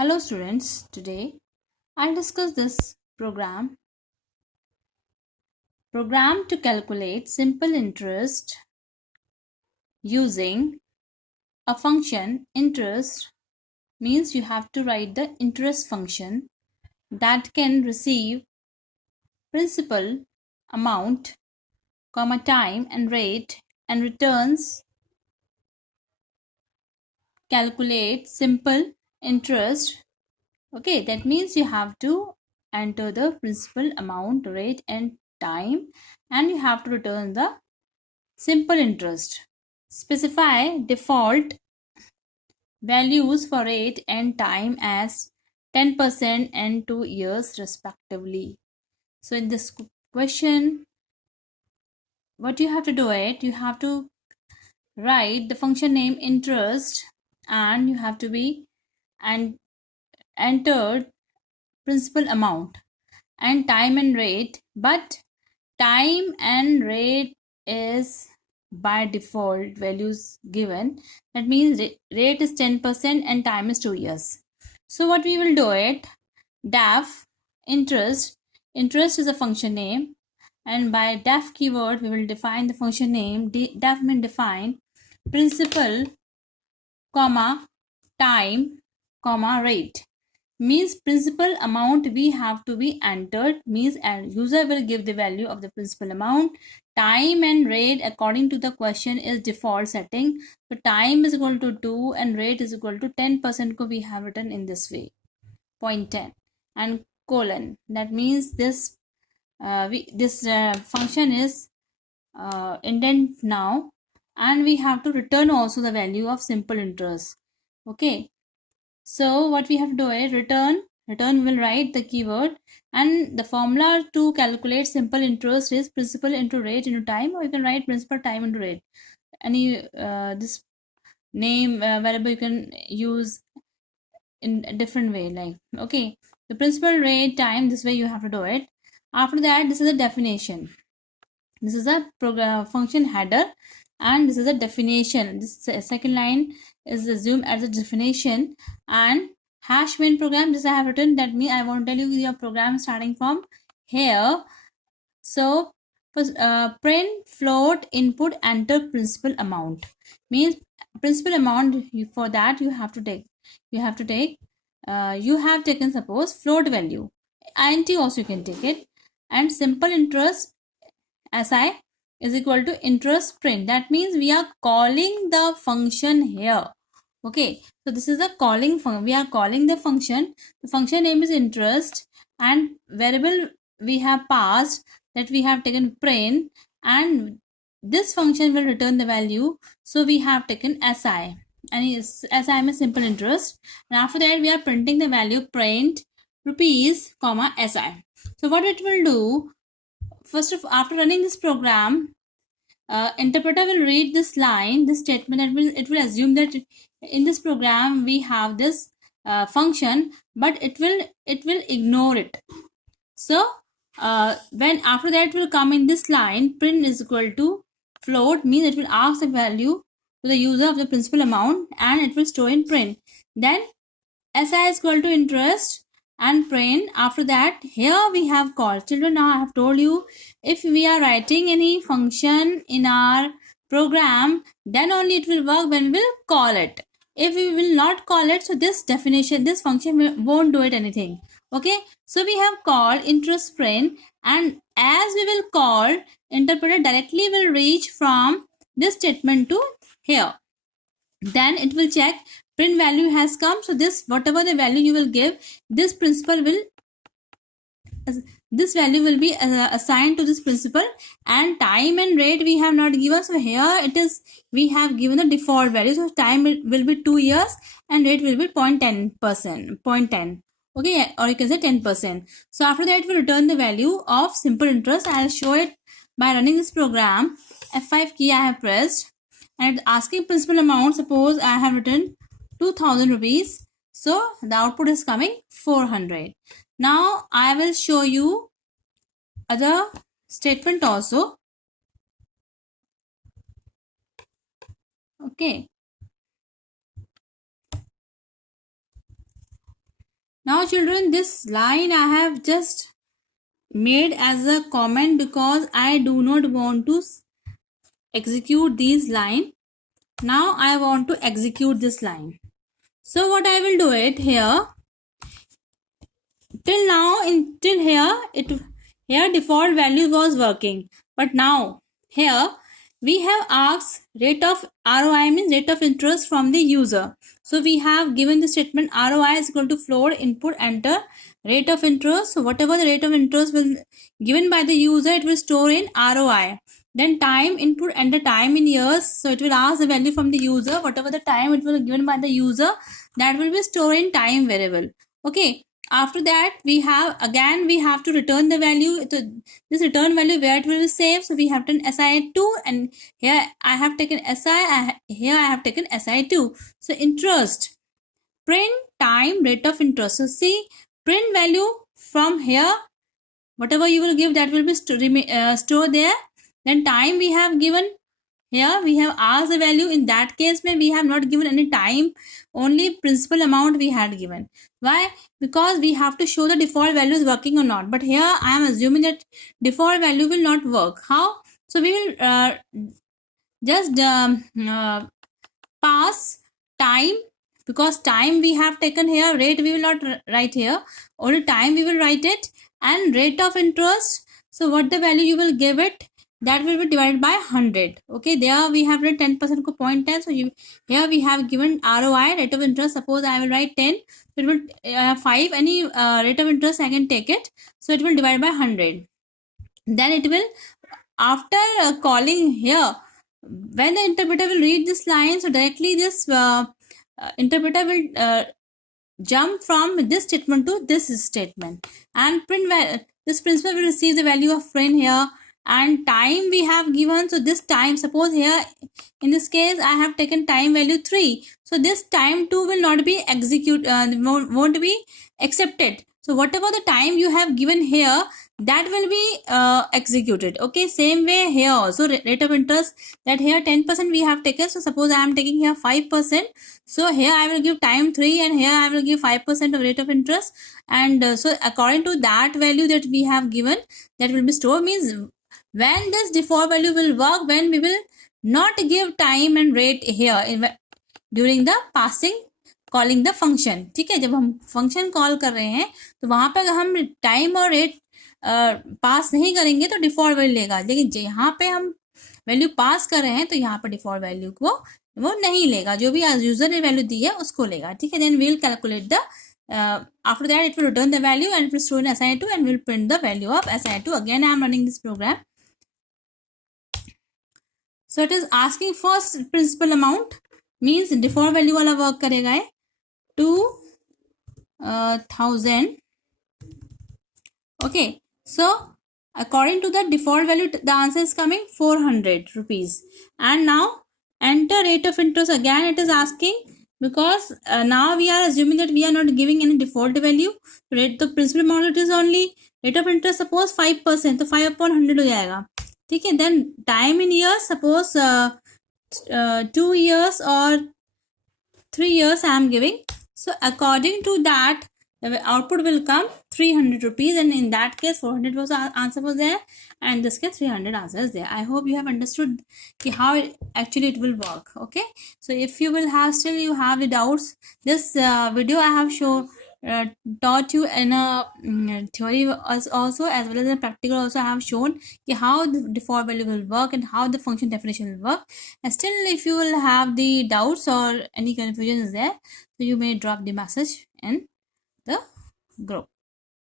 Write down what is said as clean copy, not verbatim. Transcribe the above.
Hello students, today I'll discuss this program to calculate simple interest using a function. Interest means you have to write the interest function that can receive principal, amount, comma time and rate, and returns calculate simple interest. Okay, that means you have to enter the principal, amount, rate and time, and you have to return the simple interest. Specify default values for rate and time as 10% and 2 years respectively. So in this question, what you have to do it, you have to write the function name interest, and you have to be and entered principal amount and time and rate, but time and rate is by default values given. That means rate is 10% and time is 2 years. So what we will do it, def interest is a function name, and by def keyword we will define the function name. Def means define principal comma time comma rate, means principal amount we have to be entered, means and user will give the value of the principal amount. Time and rate according to the question is default setting. So time is equal to 2 and rate is equal to 10% ko we have written in this way, 0.10 and colon. That means this function is indent now, and we have to return also the value of simple interest. Okay, so what we have to do is return will write the keyword, and the formula to calculate simple interest is principal into rate into time, or you can write principal time into rate. Any this name variable you can use in a different way, like okay, the principal rate time, this way you have to do it. After that, this is a definition. This is a program function header, and this is a definition. This second line is assumed as a definition, and hash main program, this I have written. That means I want to tell you your program starting from here. So print float input enter principal amount, means principal amount. For that you have to take you have taken suppose float value, int also you can take it, and simple interest si is equal to interest print. That means we are calling the function here. Okay, so this is the calling function. We are calling the function. The function name is interest, and variable we have passed, that we have taken print, and this function will return the value. So we have taken si, and si means simple interest, and after that we are printing the value print rupees comma si. So what it will do, after running this program, interpreter will read this line, this statement, and it will assume that in this program we have this function, but it will ignore it. So when after that will come in this line, print is equal to float, means it will ask the value to the user of the principal amount, and it will store in print. Then si is equal to interest and print. After that, here we have called. Children, now I have told you, if we are writing any function in our program, then only it will work when we will call it. If we will not call it, so this function won't do it anything. Okay, so we have called interest print, and as we will call, interpreter directly will reach from this statement to here. Then it will check print value has come. So this, whatever the value you will give, this value will be assigned to this principal. And time and rate we have not given, so here it is, we have given the default value. So time will be 2 years and rate will be 0.10%. Okay, or you can say 10%. So after that, we return the value of simple interest. I'll show it by running this program. F5 key I have pressed, and asking principal amount, suppose I have written 2000 rupees. So the output is coming 400. Now I will show you other statement also. Okay. Now children, this line I have just made as a comment because I do not want to execute these line. Now I want to execute this line. So what I will do it here, till now till here default value was working, but now here we have asked rate of ROI, means rate of interest from the user. So we have given the statement ROI is equal to float input enter rate of interest. So whatever the rate of interest will given by the user, it will store in ROI. Then time input enter time in years, so it will ask the value from the user. Whatever the time it will given by the user, that will be stored in time variable. Okay, after that we have to return the value. This return value where it will be saved. So we have done SI2, and here I have taken here I have taken SI2. So interest, print time rate of interest. So see, print value from here, whatever you will give, that will be stored there. Then time we have given, here we have asked the value. In that case we have not given any time, only principal amount we had given. Why? Because we have to show the default value is working or not. But here I am assuming that default value will not work. How? So we will just pass time, because time we have taken here, rate we will not write here, only time we will write it, and rate of interest. So what the value you will give it, that will be divided by 100. Okay, there we have written 10% ko 0.10. So here we have given ROI rate of interest. Suppose I will write 10, so it will 5, any rate of interest I can take it, so it will divide by 100. Then it will, after calling here, when the interpreter will read this line, so directly this interpreter will jump from this statement to this statement, and print this principal will receive the value of print here, and time we have given. So this time, suppose here in this case I have taken time value 3, so this time 2 will not be won't be accepted. So whatever the time you have given here, that will be executed. Okay, same way here also rate of interest, that here 10% we have taken. So suppose I am taking here 5%, so here I will give time 3, and here I will give 5% of rate of interest, and so according to that value that we have given, that will be stored. Means when this default value will work, when we will not give time and rate here during the passing calling the function. ठीक है, जब हम function call कर रहे हैं तो वहां पर अगर हम टाइम और रेट पास नहीं करेंगे तो डिफॉल्ट वैल्यू लेगा, लेकिन यहाँ पे हम वैल्यू पास कर रहे हैं तो यहाँ पर डिफॉल्ट वैल्यू को वो नहीं लेगा, जो भी यूजर ने वैल्यू दी है उसको लेगा. ठीक है, then we will calculate the after that it will return the value and it will store in SI2 and will print the value of SI2. Again I am running this program. So it is asking first principal amount, means default value वाला work करेगा है 2000. Okay, so according to the default value the answer is coming 400 rupees. And now enter rate of interest. Again it is asking, because now we are assuming that we are not giving any default value. Rate the principal amount, it is only rate of interest suppose 5%, तो 5/100 हो जाएगा. ठीक है, then time in years, suppose 2 years or 3 years I am giving. So according to that the output will come 300 rupees, and in that case 400 was answer was there, and this case 300 answer is there. I hope you have understood how actually it will work. Okay, so if you will have still you have the doubts, this video I have shown taught you in a theory also as well as a practical also. I have shown how the default value will work and how the function definition will work. And still if you will have the doubts or any confusion is there, so you may drop the message in the group.